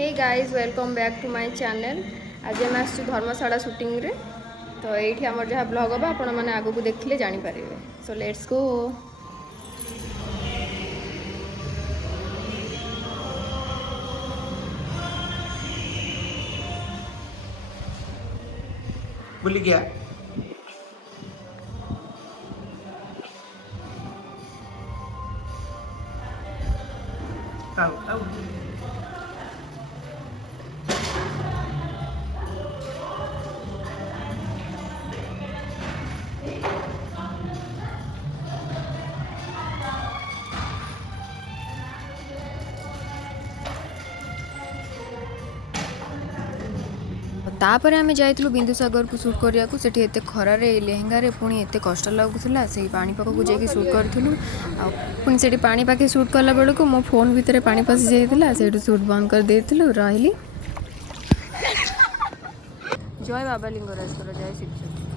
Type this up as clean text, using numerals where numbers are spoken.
Hey guys welcome back to my channel. आज आम आस धर्मशाला shooting रे तो ये आम जहाँ ब्लॉग हम आपण मैंने आग को देखिले जानीपर। So let's go. भूल गया। आओ आओ। तापर आम जाइलु बिंदुसागर को सुट करने को सेठी एते खरारे लेहेंगा पुणी एते कष्ट लगुला से पानी पाख को जाकि सुट करूँ पुणी से पानी पाखे सुट कला बेलू मो फोन भितर पानी पशि जाइए से सुट बंद कर देलु रही। जय बाबा लिंगराज जय शिव।